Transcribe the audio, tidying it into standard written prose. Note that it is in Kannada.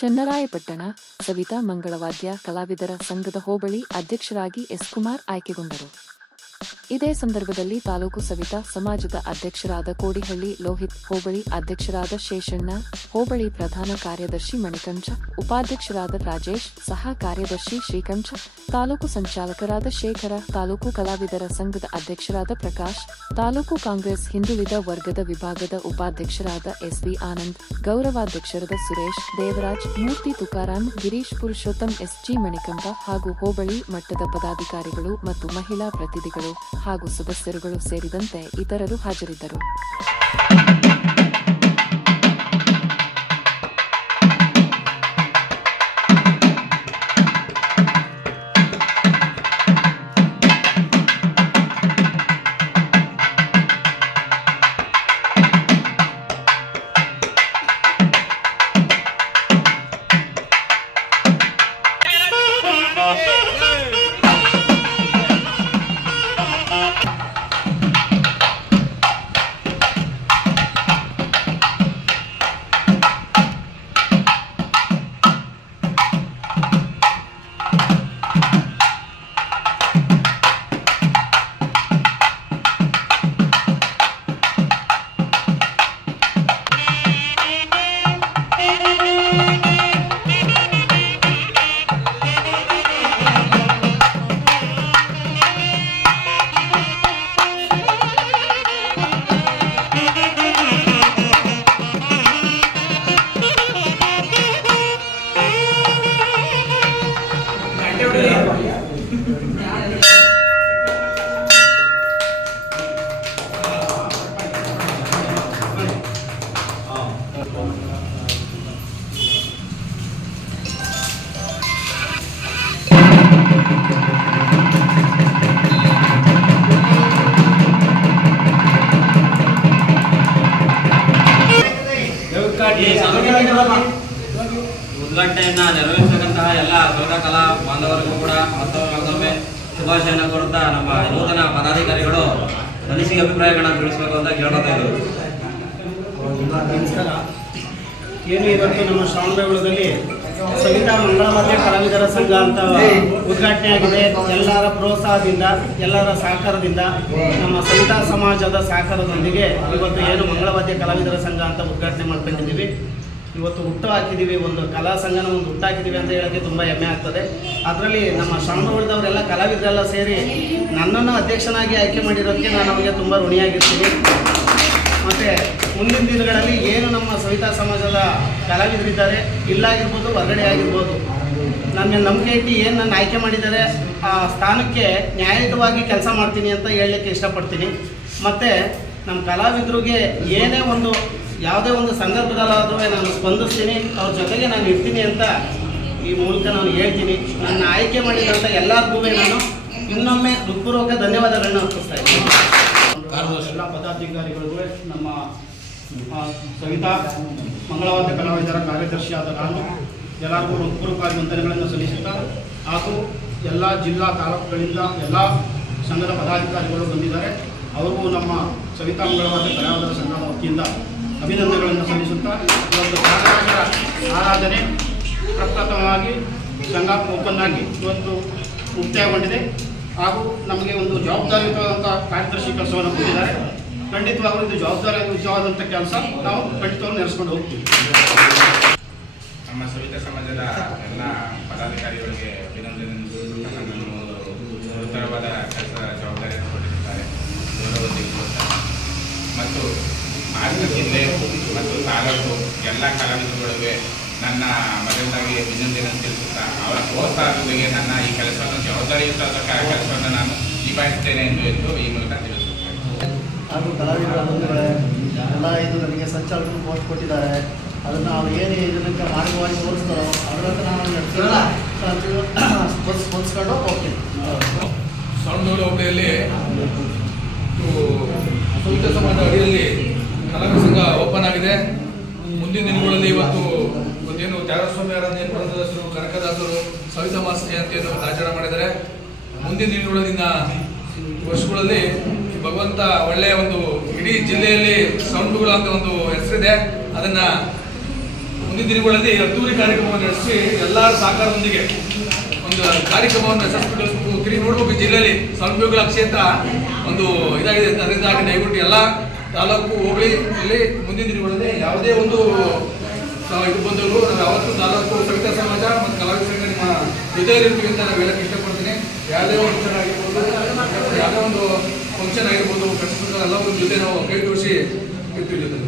ಚನ್ನರಾಯಪಟ್ಟಣ ಸವಿತಾ ಮಂಗಳವಾದ್ಯ ಕಲಾವಿದರ ಸಂಘದ ಹೋಬಳಿ ಅಧ್ಯಕ್ಷರಾಗಿ ಎಸ್ ಕುಮಾರ್ ಆಯ್ಕೆಗೊಂಡರು. ಇದೇ ಸಂದರ್ಭದಲ್ಲಿ ತಾಲೂಕು ಸವಿತಾ ಸಮಾಜದ ಅಧ್ಯಕ್ಷರಾದ ಕೋಡಿಹಳ್ಳಿ ಲೋಹಿತ್, ಹೋಬಳಿ ಅಧ್ಯಕ್ಷರಾದ ಶೇಷಣ್ಣ, ಹೋಬಳಿ ಪ್ರಧಾನ ಕಾರ್ಯದರ್ಶಿ ಮಣಿಕಂಠ, ಉಪಾಧ್ಯಕ್ಷರಾದ ರಾಜೇಶ್, ಸಹ ಕಾರ್ಯದರ್ಶಿ ಶ್ರೀಕಂಠ, ತಾಲೂಕು ಸಂಚಾಲಕರಾದ ಶೇಖರ, ತಾಲೂಕು ಕಲಾವಿದರ ಸಂಘದ ಅಧ್ಯಕ್ಷರಾದ ಪ್ರಕಾಶ್, ತಾಲೂಕು ಕಾಂಗ್ರೆಸ್ ಹಿಂದುಳಿದ ವರ್ಗದ ವಿಭಾಗದ ಉಪಾಧ್ಯಕ್ಷರಾದ ಎಸ್ವಿ ಆನಂದ್, ಗೌರವಾಧ್ಯಕ್ಷರಾದ ಸುರೇಶ್, ದೇವರಾಜ್, ಮೂರ್ತಿ, ತುಕಾರಾಂ, ಗಿರೀಶ್, ಪುರುಷೋತ್ತಮ್, ಎಸ್ಜಿ ಮಣಿಕಂಠ ಹಾಗೂ ಹೋಬಳಿ ಮಟ್ಟದ ಪದಾಧಿಕಾರಿಗಳು ಮತ್ತು ಮಹಿಳಾ ಪ್ರತಿನಿಧಿಗಳು ಹಾಗೂ ಸದಸ್ಯರುಗಳು ಸೇರಿದಂತೆ ಇತರರು ಹಾಜರಿದ್ದರು. ಉದ್ಘಾಟನೆಯನ್ನ ನೆರವೇರಿಸತಕ್ಕಂತಹ ಎಲ್ಲ ಸೌಧ ಕಲಾ ಬಾಂಧವರಿಗೂ ಕೂಡ ಮತ್ತೊಮ್ಮೆ ಶುಭಾಶಯನ ಕೋರುತ್ತಾ ನಮ್ಮ ನೂತನ ಪದಾಧಿಕಾರಿಗಳು ಅನಿಸಿಕೆ ಅಭಿಪ್ರಾಯಗಳನ್ನ ತಿಳಿಸಬೇಕು ಅಂತ ಕೇಳ್ಕೊತಾ ಇದ್ದೀವಿ. ನಮಸ್ಕಾರ. ಏನು ಇವತ್ತು ನಮ್ಮ ಶ್ರವಣಬೆಳಗೊಳದಲ್ಲಿ ಸವಿತಾ ಮಂಗಳವಾದ್ಯ ಕಲಾವಿದರ ಸಂಘ ಅಂತ ಉದ್ಘಾಟನೆ ಆಗಿದೆ. ಎಲ್ಲರ ಪ್ರೋತ್ಸಾಹದಿಂದ, ಎಲ್ಲರ ಸಹಕಾರದಿಂದ, ನಮ್ಮ ಸವಿತಾ ಸಮಾಜದ ಸಹಕಾರದೊಂದಿಗೆ ಇವತ್ತು ಏನು ಮಂಗಳವಾದ್ಯ ಕಲಾವಿದರ ಸಂಘ ಅಂತ ಉದ್ಘಾಟನೆ ಮಾಡ್ಕೊಂಡಿದ್ದೀವಿ. ಇವತ್ತು ಹುಟ್ಟು ಹಾಕಿದ್ದೀವಿ, ಒಂದು ಕಲಾ ಸಂಘನ ಒಂದು ಹುಟ್ಟು ಹಾಕಿದ್ದೀವಿ ಅಂತ ಹೇಳೋಕ್ಕೆ ತುಂಬ ಹೆಮ್ಮೆ ಆಗ್ತದೆ. ಅದರಲ್ಲಿ ನಮ್ಮ ಶ್ರವಣಬೆಳಗೊಳದವರೆಲ್ಲ ಕಲಾವಿದರೆಲ್ಲ ಸೇರಿ ನನ್ನನ್ನು ಅಧ್ಯಕ್ಷನಾಗಿ ಆಯ್ಕೆ ಮಾಡಿರೋದಕ್ಕೆ ನಾನು ಅವರಿಗೆ ತುಂಬ ಋಣಿಯಾಗಿರ್ತೀನಿ. ಮತ್ತು ಮುಂದಿನ ದಿನಗಳಲ್ಲಿ ಏನು ನಮ್ಮ ಸವಿತಾ ಸಮಾಜದ ಕಲಾವಿದರಿದ್ದಾರೆ, ಇಲ್ಲಾಗಿರ್ಬೋದು, ಹೊರಗಡೆ ಆಗಿರ್ಬೋದು, ನನ್ನ ನಂಬಿಕೆ ಇಟ್ಟು ಏನು ನನ್ನ ಆಯ್ಕೆ ಮಾಡಿದ್ದಾರೆ ಆ ಸ್ಥಾನಕ್ಕೆ ನ್ಯಾಯಯುತವಾಗಿ ಕೆಲಸ ಮಾಡ್ತೀನಿ ಅಂತ ಹೇಳಲಿಕ್ಕೆ ಇಷ್ಟಪಡ್ತೀನಿ. ಮತ್ತು ನಮ್ಮ ಕಲಾವಿದರಿಗೆ ಏನೇ ಒಂದು ಯಾವುದೇ ಒಂದು ಸಂದರ್ಭದಲ್ಲಾದರೂ ನಾನು ಸ್ಪಂದಿಸ್ತೀನಿ, ಅವ್ರ ಜೊತೆಗೆ ನಾನು ಇರ್ತೀನಿ ಅಂತ ಈ ಮೂಲಕ ನಾನು ಹೇಳ್ತೀನಿ. ನನ್ನ ಆಯ್ಕೆ ಮಾಡಿದಂಥ ಎಲ್ಲರಿಗೂ ನಾನು ಇನ್ನೊಮ್ಮೆ ಹೃತ್ಪೂರ್ವಕ ಧನ್ಯವಾದಗಳನ್ನ ಅರ್ಪಿಸ್ತಾ ಇದ್ದೀನಿ. ಎಲ್ಲ ಪದಾಧಿಕಾರಿಗಳಿಗೂ, ನಮ್ಮ ಸವಿತಾ ಮಂಗಳವಾದ್ಯ ಕಲಾವಿದರ ಕಾರ್ಯದರ್ಶಿಯಾದ ನಾನು ಎಲ್ಲರಿಗೂ ಹೃತ್ಪೂರ್ವಕ ವಂದನೆಗಳನ್ನು ಸಲ್ಲಿಸುತ್ತಾ, ಹಾಗೂ ಎಲ್ಲ ಜಿಲ್ಲಾ ತಾಲೂಕುಗಳಿಂದ ಎಲ್ಲ ಸಂಘದ ಪದಾಧಿಕಾರಿಗಳು ಬಂದಿದ್ದಾರೆ. ಅವ್ರಿಗೂ ನಮ್ಮ ಸವಿತಾ ಮಂಗಳವಾದ್ಯ ಕಲಾವಿದರ ಸಂಘದ ವತಿಯಿಂದ ಅಭಿನಂದನೆಗಳನ್ನು ಸಲ್ಲಿಸುತ್ತಾ, ಇವತ್ತು ತ್ಯಾಗರಾಜರ ಆರಾಧನೆ ಪ್ರಪ್ರಥಮವಾಗಿ ಸಂಘ ಓಪನ್ ಆಗಿ ಇವತ್ತು ಮುಕ್ತಾಯಗೊಂಡಿದೆ. ಹಾಗೂ ನಮಗೆ ಒಂದು ಜವಾಬ್ದಾರಿಯುತವಾದಂಥ ಕಾರ್ಯದರ್ಶಿ ಕೆಲಸವನ್ನು ಕೊಟ್ಟಿದ್ದಾರೆ. ಖಂಡಿತವಾಗಲೂ ಇದು ಜವಾಬ್ದಾರಿಯುತವಾದಂಥ ಕೆಲಸ ನಾವು ಖಂಡಿತವಾಗಿ ನಡೆಸ್ಕೊಂಡು ಹೋಗ್ತೀವಿ. ನಮ್ಮ ಸವಿತಾ ಸಮಾಜದ ಎಲ್ಲ ಪದಾಧಿಕಾರಿಗಳಿಗೆ ಅಭಿನಂದನೆ. ನನ್ನನ್ನು ಗುರುತರವಾದ ಕೆಲಸ ಜವಾಬ್ದಾರಿಯನ್ನು ಕೊಟ್ಟಿದ್ದಾರೆ ಮತ್ತು ಹಾಸನ ಜಿಲ್ಲೆ ಮತ್ತು ತಾಲೂಕು ಎಲ್ಲ ಕಲಾವಿದರುಗಳಿಗೆ ನನ್ನ ಮೊದಲದಾಗಿ ಅಭಿನಂದನೆಯನ್ನು ತಿಳಿಸುತ್ತಾ, ಅವರ ಪ್ರೋತ್ಸಾಹದೊಂದಿಗೆ ನನ್ನ ಈ ಕೆಲಸವನ್ನು ಜವಾಬ್ದಾರಿಯುತವಾದ ಕೆಲಸವನ್ನು ನಾನು ನಿಭಾಯಿಸುತ್ತೇನೆ ಎಂದು ಈ ಮೂಲಕ ತಿಳಿಸುತ್ತೇನೆ. ಹಾಗೂ ಕಲಾವಿದರ ಬಂಧುಗಳೇ, ಎಲ್ಲ ಇದು ನನಗೆ ಸಂಚಾಲಕರು ಪೋಸ್ಟ್ ಕೊಟ್ಟಿದ್ದಾರೆ. ಅದನ್ನು ಅವ್ರು ಏನು ಇದಕ್ಕೆ ಮಾರ್ಗವಾಗಿ ತೋರಿಸ್ತಾರೋ ಅದರಂತೆ ನಾನು ಸ್ಪಂದಿಸ್ಕೊಂಡು ಹೋಗ್ತೀನಿ. ಶ್ರವಣಬೆಳಗೊಳ ಹೋಬಳಿಯಲ್ಲಿ ಸವಿತಾ ಸಮಾಜ ಅಡಿಯಲ್ಲಿ ಕಲಾವಿದ ಸಂಘ ಓಪನ್ ಆಗಿದೆ. ಮುಂದಿನ ದಿನಗಳಲ್ಲಿ ಇವತ್ತು ಏನು ತ್ಯಾಗಸ್ವಾಮಿ ಆರಾಧನೆ ಸದಸ್ಯರು, ಕನಕದಾಸರು ಸವಿತಾ ಮಾಸ ಜಯಂತಿಯನ್ನು ಆಚರಣೆ ಮಾಡಿದ್ದಾರೆ. ಮುಂದಿನ ದಿನಗಳಲ್ಲಿನ ವರ್ಷಗಳಲ್ಲಿ ಭಗವಂತ ಒಳ್ಳೆಯ ಒಂದು ಇಡೀ ಜಿಲ್ಲೆಯಲ್ಲಿ ಶ್ರವಣಬೆಳಗೊಳ ಅಂತ ಒಂದು ಹೆಸರಿದೆ, ಅದನ್ನು ಮುಂದಿನ ದಿನಗಳಲ್ಲಿ ಅದ್ದೂರಿ ಕಾರ್ಯಕ್ರಮವನ್ನು ನಡೆಸಿ ಎಲ್ಲರ ಸಹಕಾರದೊಂದಿಗೆ ಒಂದು ಕಾರ್ಯಕ್ರಮವನ್ನು ಯಶಸ್ವಿಗೊಳಿಸಬೇಕು. ತಿರುಗಿ ನೋಡ್ಬೇಕು, ಜಿಲ್ಲೆಯಲ್ಲಿ ಸಂಘಗಳ ಕ್ಷೇತ್ರ ಒಂದು ಇದಾಗಿದೆ. ಅದರಿಂದಾಗಿ ದಯವಿಟ್ಟು ಎಲ್ಲ ತಾಲೂಕು ಹೋಬಳಿಯಲ್ಲಿ ಮುಂದಿನ ದಿನಗಳಲ್ಲಿ ಯಾವುದೇ ಒಂದು ಇದು ಬಂದವರು ನಾವು ಯಾವತ್ತೂ ತಾಲೂಕು ಸವಿತಾ ಸಮಾಜ ಮತ್ತು ಕಲಾವಿದ ಸಂಘ ನಿಮ್ಮ ಜೊತೆಯಲ್ಲಿರ್ತೀವಿ ಅಂತ ನಾವು ಹೇಳಕ್ಕೆ ಇಷ್ಟಪಡ್ತೀನಿ. ಯಾವುದೇ ಒಂದು ಫಂಕ್ಷನ್ ಆಗಿರ್ಬೋದು, ಯಾವುದೇ ಒಂದು ಫಂಕ್ಷನ್ ಆಗಿರ್ಬೋದು, ಎಲ್ಲ ಒಂದು ಜೊತೆ ನಾವು ಕೈ ಜೋಡಿಸಿ ಇರ್ತೀವಿ ಜೊತೆ.